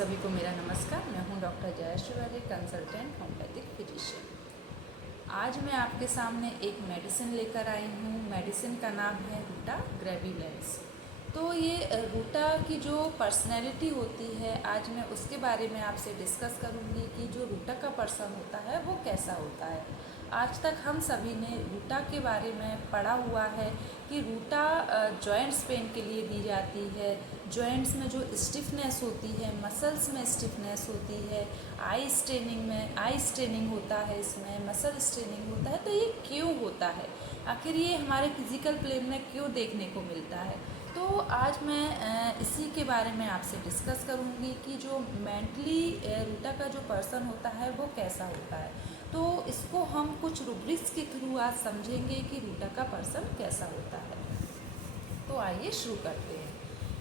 सभी को मेरा नमस्कार। मैं हूं doctor Jayashree, consultant homeopathic physician. आज मैं आपके सामने एक मेडिसिन लेकर आई हूं। मेडिसिन का नाम है रूटा ग्रेविलेंस। तो ये रूटा की जो पर्सनैलिटी होती है, आज मैं उसके बारे में आपसे डिस्कस करूंगी कि जो रूटा का पर्सन होता है वो कैसा होता है। आज तक हम सभी ने रूटा के बारे में पढ़ा हुआ है कि रूटा जॉइंट्स पेन के लिए दी जाती है। जॉइंट्स में जो स्टिफनेस होती है, मसल्स में स्टिफनेस होती है, आई स्ट्रेनिंग होता है, इसमें मसल स्ट्रेनिंग होता है। तो ये क्यों होता है, आखिर ये हमारे फिजिकल प्लेन में क्यों देखने को मिलता है? तो आज मैं इसी के बारे में आपसे डिस्कस करूंगी कि जो मेंटली रूटा का जो पर्सन होता है वो कैसा होता है। तो इसको हम कुछ रूब्रिक्स के थ्रू आज समझेंगे कि रूटा का पर्सन कैसा होता है। तो आइए शुरू करते हैं।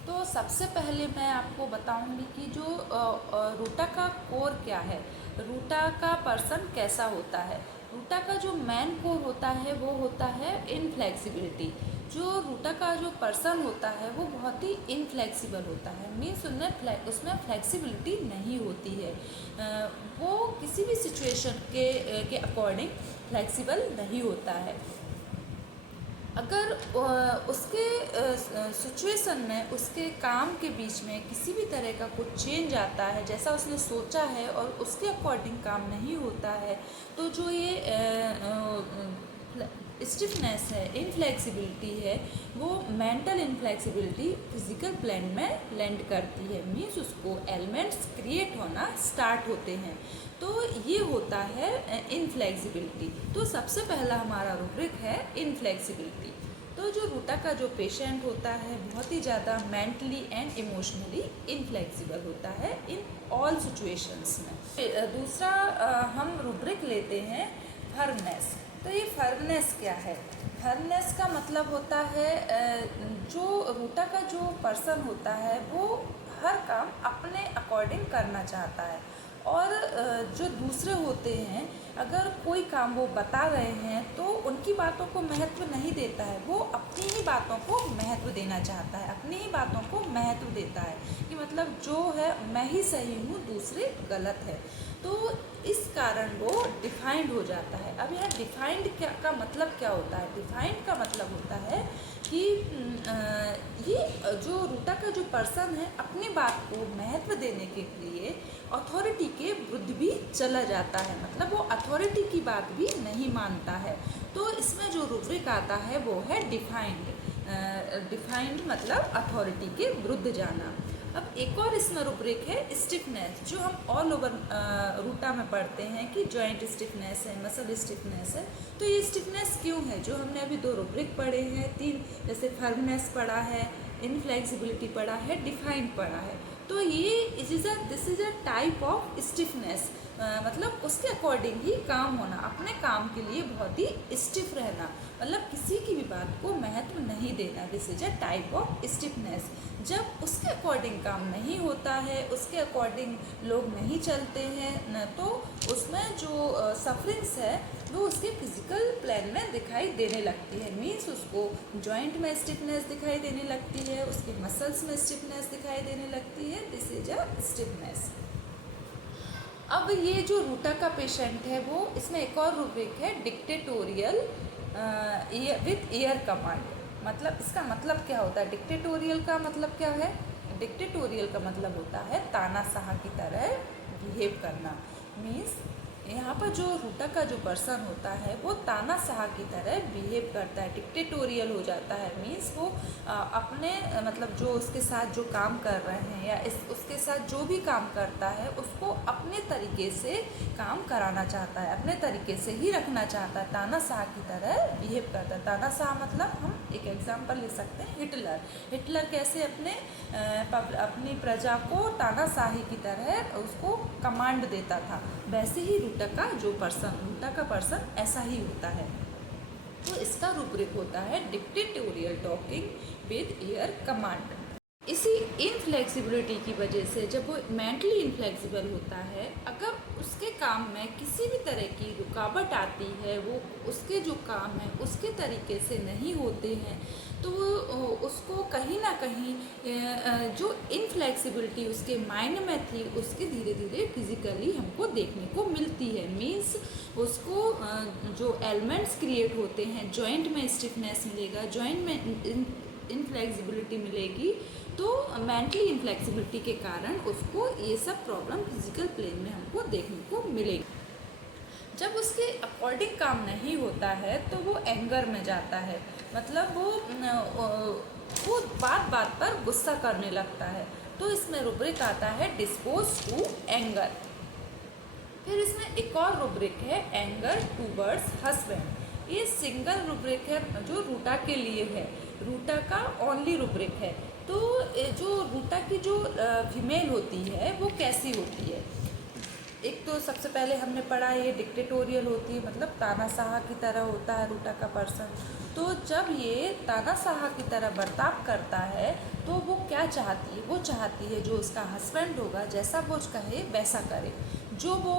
तो सबसे पहले मैं आपको बताऊंगी कि जो रूटा का कोर क्या है, रूटा का पर्सन कैसा होता है। रूटा का जो मेन कोर होता है वो होता है इनफ्लेक्सिबिलिटी। जो रूटा का जो पर्सन होता है वो बहुत ही इनफ्लेक्सिबल होता है, मीन्स उसमें फ्लेक्सिबिलिटी नहीं होती है। वो किसी भी सिचुएशन के अकॉर्डिंग फ्लेक्सिबल नहीं होता है। अगर उसके सिचुएशन में, उसके काम के बीच में किसी भी तरह का कुछ चेंज आता है, जैसा उसने सोचा है और उसके अकॉर्डिंग काम नहीं होता है, तो जो ये स्टिफनेस है, इनफ्लेक्सिबिलिटी है, वो मेंटल इनफ्लेक्सिबिलिटी फिजिकल प्लेन में लैंड करती है। मीन्स उसको एलिमेंट्स क्रिएट होना स्टार्ट होते हैं। तो ये होता है इनफ्लेक्सिबिलिटी। तो सबसे पहला हमारा रूब्रिक है इनफ्लेक्सिबिलिटी। तो जो रूटा का जो पेशेंट होता है बहुत ही ज़्यादा मेंटली एंड इमोशनली इनफ्लेक्सिबल होता है इन ऑल सिचुएशंस में। दूसरा हम रूब्रिक लेते हैं फर्मनेस। तो ये फर्मनेस क्या है? फर्मनेस का मतलब होता है जो रूटा का जो पर्सन होता है वो हर काम अपने अकॉर्डिंग करना चाहता है, और जो दूसरे होते हैं, अगर कोई काम वो बता रहे हैं तो उनकी बातों को महत्व नहीं देता है, वो अपनी ही बातों को महत्व देना चाहता है, अपनी ही बातों को महत्व देता है कि मतलब जो है मैं ही सही हूँ, दूसरे गलत है। तो इस कारण वो डिफाइंड हो जाता है। अब यहाँ डिफाइंड का मतलब क्या होता है? डिफाइंड का मतलब होता है कि ये जो रूटा का जो पर्सन है अपनी बात को महत्व देने के लिए अथॉरिटी के विरुद्ध भी चला जाता है, मतलब वो अथॉरिटी की बात भी नहीं मानता है। तो इसमें जो रूब्रिक आता है वो है डिफाइंड। डिफाइंड मतलब अथॉरिटी के विरुद्ध जाना। अब एक और इसमें रूब्रिक है स्टिफनेस, जो हम ऑल ओवर रूटा में पढ़ते हैं कि जॉइंट स्टिफनेस है, मसल स्टिफनेस है। तो ये स्टिफनेस क्यों है? जो हमने अभी दो रूब्रिक पढ़े हैं, तीन, जैसे फर्मनेस पढ़ा है, इनफ्लेक्सिबिलिटी पढ़ा है, डिफाइंड पढ़ा है। तो ये this is a type of stiffness, मतलब उसके अकॉर्डिंग ही काम होना, अपने काम के लिए बहुत ही स्टिफ रहना, मतलब किसी की भी बात को महत्व नहीं देना। This is a type of stiffness. जब उसके अकॉर्डिंग काम नहीं होता है, उसके अकॉर्डिंग लोग नहीं चलते हैं न, तो उसमें जो सफरिंग्स है वो उसके फिजिकल प्लेन में दिखाई देने लगती है। मीन्स उसको जॉइंट में स्टिफनेस दिखाई देने लगती है, उसके मसल्स में स्टिफनेस दिखाई देने लगती है। This is a stiffness. अब ये जो रूटा का पेशेंट है वो, इसमें एक और रूब्रिक है डिक्टेटोरियल विथ ईयर कमांड। मतलब इसका मतलब क्या होता है? डिक्टेटोरियल का मतलब क्या है? डिक्टेटोरियल का मतलब होता है तानाशाह की तरह बिहेव करना। मीन्स यहाँ पर जो रूटा का जो पर्सन होता है वो तानाशाह की तरह बिहेव करता है, डिक्टेटोरियल हो जाता है। मीन्स वो अपने मतलब जो उसके साथ जो काम कर रहे हैं या उसके साथ जो भी काम करता है उसको अपने तरीके से काम कराना चाहता है, अपने तरीके से ही रखना चाहता है, तानाशाह की तरह बिहेव करता है। तानाशाह मतलब हम एक एग्जांपल ले सकते हैं, हिटलर कैसे अपनी प्रजा को तानाशाही की तरह उसको कमांड देता था, वैसे ही रूटा का पर्सन ऐसा ही होता है। तो इसका रूब्रिक होता है dictatorial talking with year command. इसी इनफ्लेक्सिबिलिटी की वजह से जब वो मेंटली इनफ्लेक्सिबल होता है, अगर उसके काम में किसी भी तरह की रुकावट आती है, वो उसके जो काम है उसके तरीके से नहीं होते हैं, तो उसको कहीं ना कहीं जो इनफ्लेक्सिबिलिटी उसके माइंड में थी उसके धीरे धीरे फिजिकली हमको देखने को मिलती है। मीन्स उसको जो एलिमेंट्स क्रिएट होते हैं, जॉइंट में स्टिफनेस मिलेगा, जॉइंट में इनफ्लेक्सिबिलिटी मिलेगी, तो मेंटली इनफ्लेक्सिबिलिटी के कारण उसको ये सब प्रॉब्लम फिजिकल प्लेन में हमको देखने को मिलेगी। जब उसके अकॉर्डिंग काम नहीं होता है तो वो एंगर में जाता है, मतलब वो बात बात पर गुस्सा करने लगता है। तो इसमें रुब्रिक आता है डिस्पोज टू एंगर। फिर इसमें एक और रुब्रिक है एंगर टूवर्ड्स हस्बैंड। ये सिंगल रुब्रिक है जो रूटा के लिए है, रूटा का ओनली रुब्रिक है। तो जो रूटा की जो फीमेल होती है वो कैसी होती है, एक तो सबसे पहले हमने पढ़ा ये डिक्टेटोरियल होती है, मतलब तानाशाह की तरह होता है रूटा का पर्सन। तो जब ये तानाशाह की तरह बर्ताव करता है तो वो क्या चाहती है, वो चाहती है जो उसका हस्बैंड होगा जैसा वो कहे वैसा करे, जो वो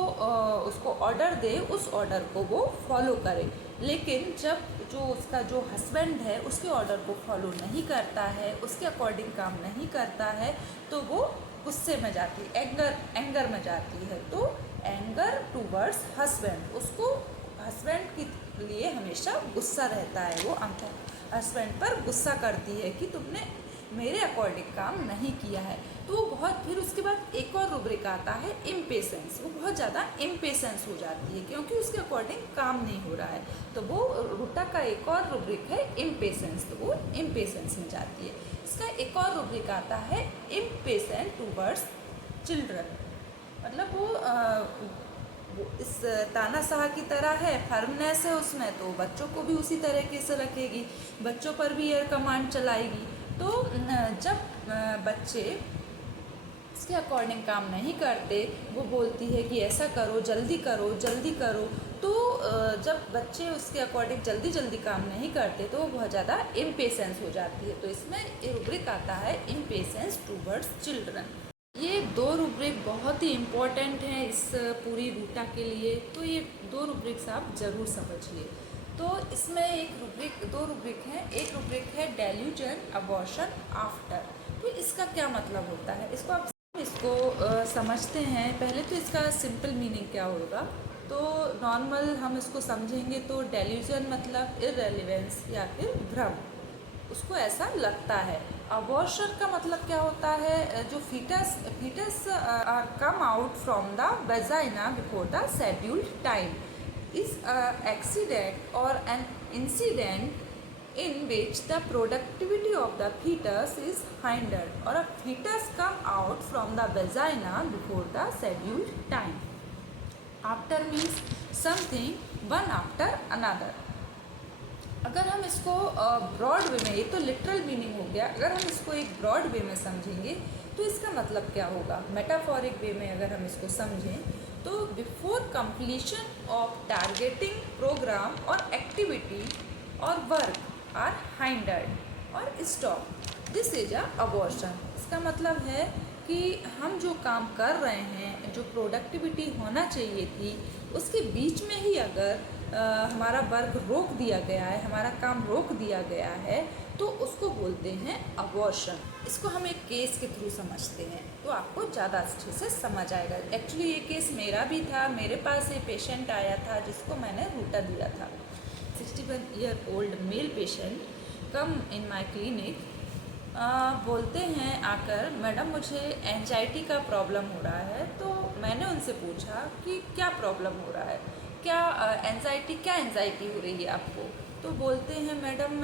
उसको ऑर्डर दे उस ऑर्डर को वो फॉलो करे। लेकिन जब जो उसका जो हस्बैंड है उसके ऑर्डर को फॉलो नहीं करता है, उसके अकॉर्डिंग काम नहीं करता है, तो वो गुस्से में जाती है, एंगर में जाती है। तो एंगर टूवर्ड्स हस्बैंड, उसको हस्बैंड के लिए हमेशा गुस्सा रहता है, वो हस्बैंड पर गुस्सा करती है कि तुमने मेरे अकॉर्डिंग काम नहीं किया है। तो वो बहुत, फिर उसके बाद एक और रुब्रिक आता है इम्पेशेंस। वो बहुत ज़्यादा इम्पेशेंस हो जाती है क्योंकि उसके अकॉर्डिंग काम नहीं हो रहा है। तो वो रूटा का एक और रुब्रिक है इम्पेशेंस, तो वो इम्पेशेंस में जाती है। इसका एक और रुब्रिक आता है इम्पेशेंट टूवर्ड्स चिल्ड्रन, मतलब वो इस तानाशाह की तरह है, फर्मनेस है उसमें, तो बच्चों को भी उसी तरीके से रखेगी, बच्चों पर भी एयर कमांड चलाएगी। तो जब बच्चे इसके अकॉर्डिंग काम नहीं करते, वो बोलती है कि ऐसा करो, जल्दी करो, जल्दी करो। तो जब बच्चे उसके अकॉर्डिंग जल्दी जल्दी काम नहीं करते तो वो बहुत ज़्यादा इम्पेशेंस हो जाती है। तो इसमें ये रुब्रिक आता है इम्पेशेंस टूवर्ड्स चिल्ड्रन। ये दो रुब्रिक बहुत ही इम्पॉर्टेंट हैं इस पूरी रूटा के लिए, तो ये दो रुब्रिक्स आप ज़रूर समझिए। तो इसमें दो रुब्रिक हैं। एक रुब्रिक है डेल्यूजन अबॉर्शन आफ्टर। तो इसका क्या मतलब होता है, इसको समझते हैं। पहले तो इसका सिंपल मीनिंग क्या होगा, तो नॉर्मल हम इसको समझेंगे तो डेल्यूजन मतलब इररेलेवेंस या फिर भ्रम, उसको ऐसा लगता है। अबॉर्शन का मतलब क्या होता है, जो foetus are come out from the vagina before the scheduled time is an accident or an incident in which the productivity of the fetus is hindered, or a fetus come out from the vagina before the scheduled time. After means something one after another. अगर हम इसको broad way में, ये तो literal meaning हो गया, अगर हम इसको एक ब्रॉड वे में समझेंगे तो इसका मतलब क्या होगा, मेटाफोरिक वे में अगर हम इसको समझें तो before completion of targeting programme और एक्टिविटी और वर्क आर हाइंडर्ड और stop, this is a abortion. इसका मतलब है कि हम जो काम कर रहे हैं, जो प्रोडक्टिविटी होना चाहिए थी, उसके बीच में ही अगर हमारा वर्क रोक दिया गया है, हमारा काम रोक दिया गया है, तो उसको बोलते हैं अबॉर्शन। इसको हम एक केस के थ्रू समझते हैं तो आपको ज़्यादा अच्छे से समझ आएगा। एक्चुअली ये केस मेरा भी था, मेरे पास ये पेशेंट आया था जिसको मैंने रूटा दिया था। 61 year old male patient come in my clinic, बोलते हैं आकर, मैडम मुझे एंजाइटी का प्रॉब्लम हो रहा है। तो मैंने उनसे पूछा कि क्या प्रॉब्लम हो रहा है, क्या एंजाइटी हो रही है आपको। तो बोलते हैं मैडम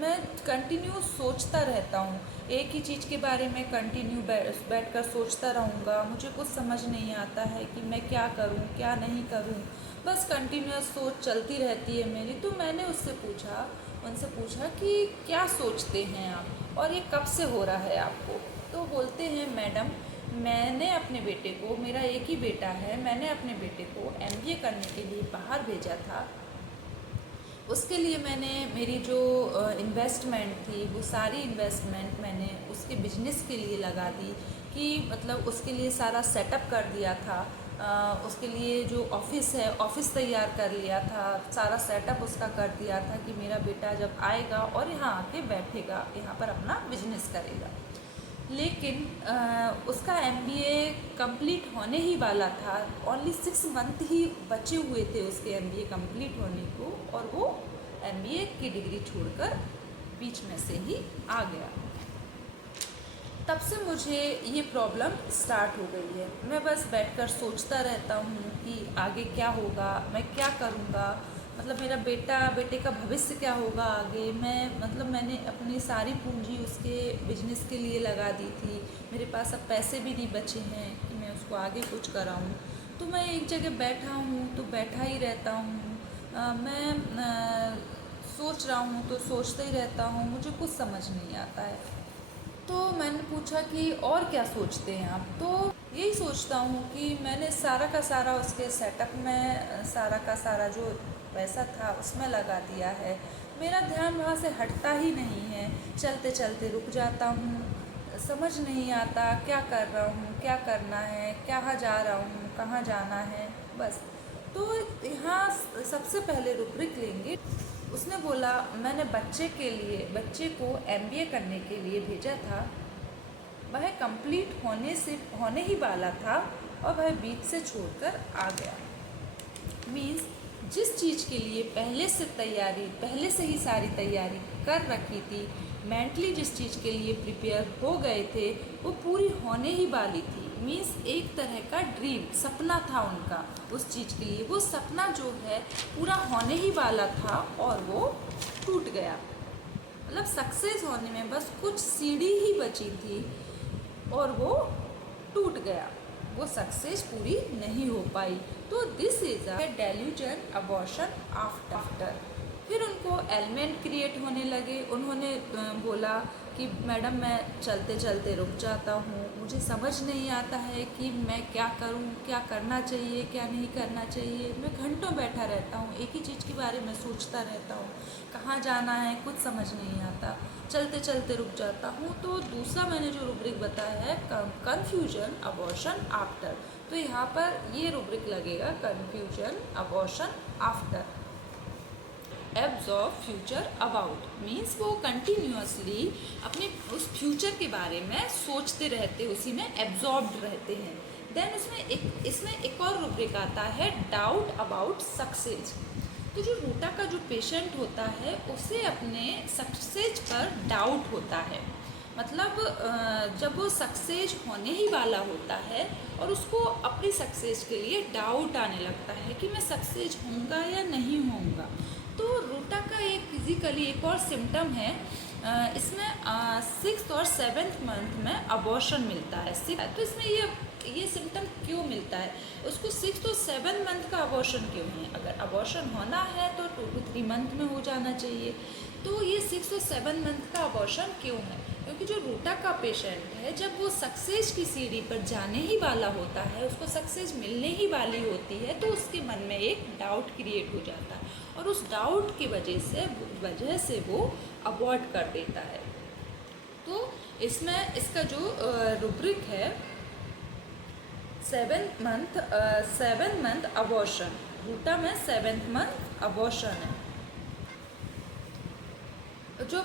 मैं कंटिन्यू सोचता रहता हूँ, एक ही चीज़ के बारे में कंटिन्यू बैठकर सोचता रहूँगा, मुझे कुछ समझ नहीं आता है कि मैं क्या करूँ क्या नहीं करूँ, बस कंटिन्यूअस सोच चलती रहती है मेरी। तो मैंने उनसे पूछा कि क्या सोचते हैं आप और ये कब से हो रहा है आपको। तो बोलते हैं मैडम मैंने अपने बेटे को, मेरा एक ही बेटा है, मैंने अपने बेटे को MBA करने के लिए बाहर भेजा था। उसके लिए मैंने मेरी जो इन्वेस्टमेंट थी वो सारी इन्वेस्टमेंट मैंने उसके बिजनेस के लिए लगा दी, कि मतलब उसके लिए सारा सेटअप कर दिया था। उसके लिए जो ऑफिस है, ऑफिस तैयार कर लिया था, सारा सेटअप उसका कर दिया था कि मेरा बेटा जब आएगा और यहाँ आके बैठेगा, यहाँ पर अपना बिजनेस करेगा। लेकिन उसका MBA कंप्लीट होने ही वाला था, ओनली 6 मंथ ही बचे हुए थे उसके MBA कंप्लीट होने को, और वो MBA की डिग्री छोड़कर बीच में से ही आ गया। तब से मुझे ये प्रॉब्लम स्टार्ट हो गई है। मैं बस बैठकर सोचता रहता हूँ कि आगे क्या होगा, मैं क्या करूँगा, मतलब मेरा बेटे का भविष्य क्या होगा आगे। मैंने अपनी सारी पूंजी उसके बिजनेस के लिए लगा दी थी, मेरे पास अब पैसे भी नहीं बचे हैं कि मैं उसको आगे कुछ कराऊँ। तो मैं एक जगह बैठा हूँ तो बैठा ही रहता हूँ। मैं सोच रहा हूँ तो सोचता ही रहता हूँ, मुझे कुछ समझ नहीं आता है। तो मैंने पूछा कि और क्या सोचते हैं आप? तो यही सोचता हूँ कि मैंने सारा का सारा उसके सेटअप में, सारा का सारा जो पैसा था उसमें लगा दिया है। मेरा ध्यान वहाँ से हटता ही नहीं है, चलते चलते रुक जाता हूँ, समझ नहीं आता क्या कर रहा हूँ, क्या करना है, कहाँ जा रहा हूँ, कहाँ जाना है, बस। तो यहाँ सबसे पहले रुब्रिक लेंगे। उसने बोला, मैंने बच्चे को MBA करने के लिए भेजा था, वह कंप्लीट होने ही वाला था और वह बीच से छोड़कर आ गया। मीन्स जिस चीज़ के लिए पहले से ही सारी तैयारी कर रखी थी, मेंटली जिस चीज़ के लिए प्रिपेयर हो गए थे, वो पूरी होने ही वाली थी। मीन्स एक तरह का ड्रीम, सपना था उनका उस चीज़ के लिए, वो सपना जो है पूरा होने ही वाला था और वो टूट गया। मतलब सक्सेस होने में बस कुछ सीढ़ी ही बची थी और वो टूट गया, वो सक्सेस पूरी नहीं हो पाई। तो this is a delusion abortion after. फिर उनको एलिमेंट क्रिएट होने लगे। उन्होंने बोला कि मैडम मैं चलते चलते रुक जाता हूँ, मुझे समझ नहीं आता है कि मैं क्या करूँ, क्या करना चाहिए, क्या नहीं करना चाहिए। मैं घंटों बैठा रहता हूँ, एक ही चीज़ के बारे में सोचता रहता हूँ, कहाँ जाना है कुछ समझ नहीं आता, चलते चलते रुक जाता हूँ। तो दूसरा मैंने जो रुब्रिक बताया है कन्फ्यूजन अबॉर्शन आफ्टर, तो यहाँ पर ये रुब्रिक लगेगा confusion abortion after. Absorb future about means वो कंटिन्यूअसली अपने उस फ्यूचर के बारे में सोचते रहते, उसी में एब्जॉर्ब्ड रहते हैं। देन इसमें एक और रुब्रिक आता है डाउट अबाउट सक्सेस। तो जो रूटा का जो पेशेंट होता है उसे अपने सक्सेस पर डाउट होता है। मतलब जब वो सक्सेस होने ही वाला होता है और उसको अपनी सक्सेस के लिए डाउट आने लगता है कि मैं सक्सेस होऊंगा या नहीं होऊंगा। तो रूटा का एक फिजिकली एक और सिम्टम है, इसमें 6th और 7th मंथ में अबॉर्शन मिलता है। तो इसमें ये सिम्टम क्यों मिलता है उसको? 6th और 7th मंथ का अबॉर्शन क्यों है? अगर अबॉर्शन होना है तो 2 to 3 मंथ में हो जाना चाहिए। तो ये 6th और 7th मंथ का अबॉर्शन क्यों है? क्योंकि जो रूटा का पेशेंट है, जब वो सक्सेस की सीढ़ी पर जाने ही वाला होता है, उसको सक्सेस मिलने ही वाली होती है, तो उसके मन में एक डाउट क्रिएट हो जाता है और उस डाउट की वजह से वो अबॉर्ट कर देता है। तो इसमें इसका जो रुब्रिक है 7th मंथ अबॉर्शन, रूटा में 7th मंथ अबॉर्शन है। जो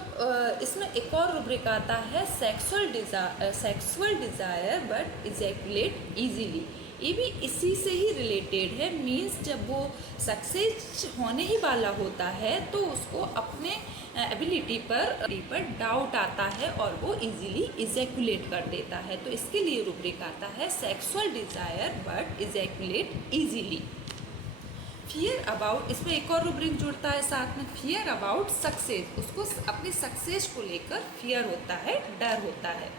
इसमें एक और रुब्रिक आता है sexual desire but ejaculate easily. ये भी इसी से ही रिलेटेड है। मीन्स जब वो सक्सेस होने ही वाला होता है तो उसको अपने एबिलिटी पर डाउट आता है और वो इजीली इजैकुलेट कर देता है। तो इसके लिए रुब्रिक आता है sexual desire but ejaculate easily. Fear about, इसमें एक और रुब्रिक जुड़ता है साथ में, फियर अबाउट सक्सेस। उसको अपनी सक्सेस को लेकर फियर होता है, डर होता है।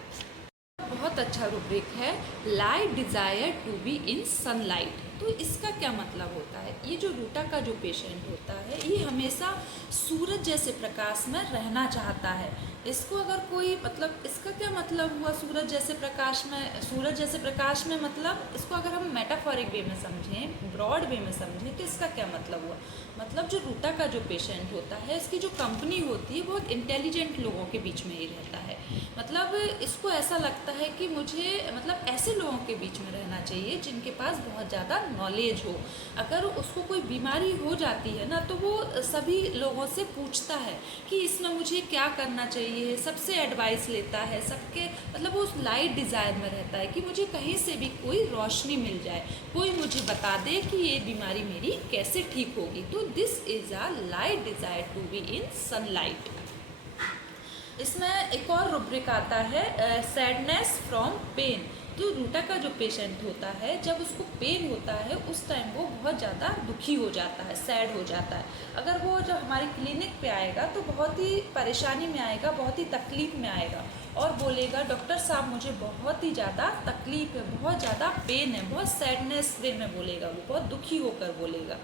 बहुत अच्छा रुब्रिक है light desire to be in sunlight. तो इसका क्या मतलब होता है? ये जो रूटा का जो पेशेंट होता है, ये हमेशा सूरज जैसे प्रकाश में रहना चाहता है। इसको अगर कोई मतलब, इसका क्या मतलब हुआ सूरज जैसे प्रकाश में? सूरज जैसे प्रकाश में मतलब, इसको अगर हम मेटाफोरिक वे में समझें, ब्रॉड वे में समझें, तो इसका क्या मतलब हुआ? मतलब जो रूटा का जो पेशेंट होता है, इसकी जो कंपनी होती है बहुत इंटेलिजेंट लोगों के बीच में ही रहता है। मतलब इसको ऐसा लगता है कि मुझे मतलब ऐसे लोगों के बीच में रहना चाहिए जिनके पास बहुत ज़्यादा नॉलेज हो। अगर उसको कोई बीमारी हो जाती है ना, तो वो सभी लोगों से पूछता है कि इसमें मुझे क्या करना चाहिए, सबसे एडवाइस लेता है, सबके मतलब वो उस लाइट डिज़ायर में रहता है कि मुझे कहीं से भी कोई रोशनी मिल जाए, कोई मुझे बता दे कि ये बीमारी मेरी कैसे ठीक होगी। तो this is a light desire to be in sunlight. इसमें एक और रुब्रिक आता है, सैडनेस फ्रॉम पेन। तो रूटा का जो पेशेंट होता है, जब उसको पेन होता है उस टाइम वो बहुत ज़्यादा दुखी हो जाता है, सैड हो जाता है। अगर वो जब हमारे क्लिनिक पे आएगा तो बहुत ही परेशानी में आएगा, बहुत ही तकलीफ़ में आएगा और बोलेगा डॉक्टर साहब मुझे बहुत ही ज़्यादा तकलीफ़ है, बहुत ज़्यादा पेन है, बहुत सैडनेस वे में बोलेगा, वो बहुत दुखी होकर बोलेगा।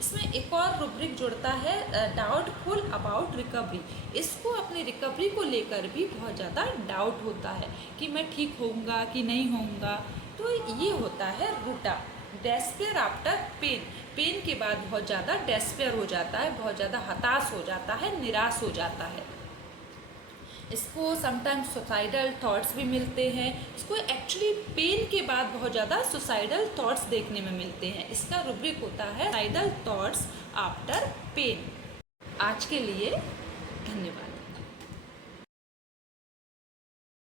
इसमें एक और रुब्रिक जुड़ता है, डाउटफुल अबाउट रिकवरी। इसको अपनी रिकवरी को लेकर भी बहुत ज़्यादा डाउट होता है कि मैं ठीक होऊंगा कि नहीं होऊंगा। तो ये होता है रूटा। डेस्पेयर आफ्टर पेन, पेन के बाद बहुत ज़्यादा डेस्पेयर हो जाता है, बहुत ज़्यादा हताश हो जाता है, निराश हो जाता है। इसको समटाइम्स सुसाइडल थॉट्स भी मिलते हैं। इसको एक्चुअली पेन के बाद बहुत ज़्यादा सुसाइडल थॉट्स देखने में मिलते हैं। इसका रुब्रिक होता है सुसाइडल थॉट्स आफ्टर पेन। आज के लिए